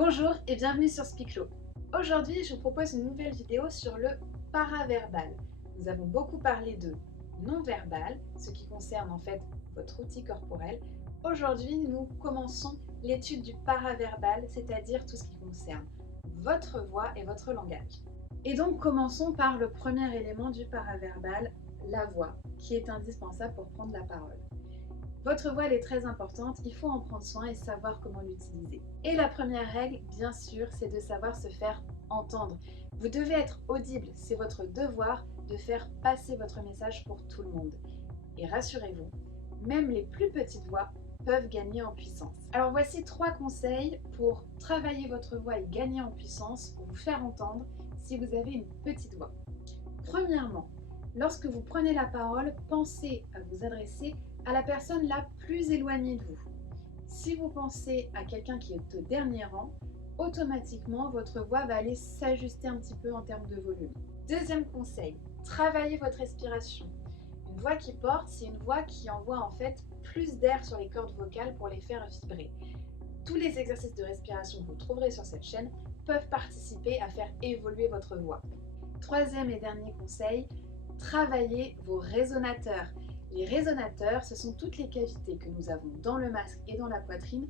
Bonjour et bienvenue sur Speaklo. Aujourd'hui, je vous propose une nouvelle vidéo sur le paraverbal. Nous avons beaucoup parlé de non-verbal, ce qui concerne en fait votre outil corporel. Aujourd'hui, nous commençons l'étude du paraverbal, c'est-à-dire tout ce qui concerne votre voix et votre langage. Et donc, commençons par le premier élément du paraverbal, la voix, qui est indispensable pour prendre la parole. Votre voix elle est très importante, il faut en prendre soin et savoir comment l'utiliser. Et la première règle, bien sûr, c'est de savoir se faire entendre. Vous devez être audible, c'est votre devoir de faire passer votre message pour tout le monde. Et rassurez-vous, même les plus petites voix peuvent gagner en puissance. Alors voici 3 conseils pour travailler votre voix et gagner en puissance, pour vous faire entendre si vous avez une petite voix. Premièrement, lorsque vous prenez la parole, pensez à vous adresser à la personne la plus éloignée de vous. Si vous pensez à quelqu'un qui est au dernier rang, automatiquement votre voix va aller s'ajuster un petit peu en termes de volume. Deuxième conseil, travaillez votre respiration. Une voix qui porte, c'est une voix qui envoie en fait plus d'air sur les cordes vocales pour les faire vibrer. Tous les exercices de respiration que vous trouverez sur cette chaîne peuvent participer à faire évoluer votre voix. Troisième et dernier conseil, travaillez vos résonateurs. Les résonateurs, ce sont toutes les cavités que nous avons dans le masque et dans la poitrine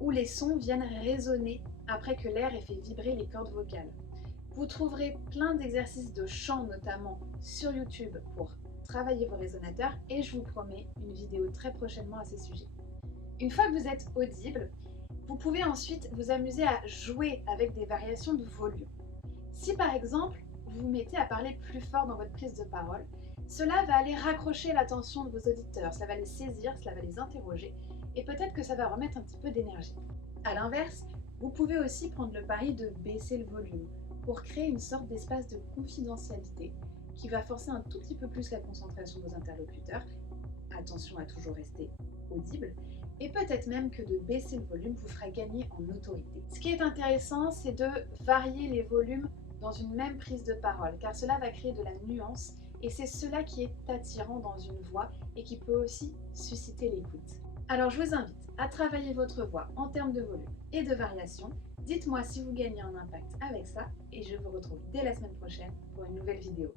où les sons viennent résonner après que l'air ait fait vibrer les cordes vocales. Vous trouverez plein d'exercices de chant notamment sur YouTube pour travailler vos résonateurs et je vous promets une vidéo très prochainement à ce sujet. Une fois que vous êtes audible, vous pouvez ensuite vous amuser à jouer avec des variations de volume. Si par exemple, vous vous mettez à parler plus fort dans votre prise de parole, cela va aller raccrocher l'attention de vos auditeurs, ça va les saisir, cela va les interroger et peut-être que ça va remettre un petit peu d'énergie. A l'inverse, vous pouvez aussi prendre le pari de baisser le volume pour créer une sorte d'espace de confidentialité qui va forcer un tout petit peu plus la concentration de vos interlocuteurs. Attention à toujours rester audible et peut-être même que de baisser le volume vous fera gagner en autorité. Ce qui est intéressant, c'est de varier les volumes dans une même prise de parole car cela va créer de la nuance et c'est cela qui est attirant dans une voix et qui peut aussi susciter l'écoute. Alors je vous invite à travailler votre voix en termes de volume et de variation. Dites-moi si vous gagnez en impact avec ça et je vous retrouve dès la semaine prochaine pour une nouvelle vidéo.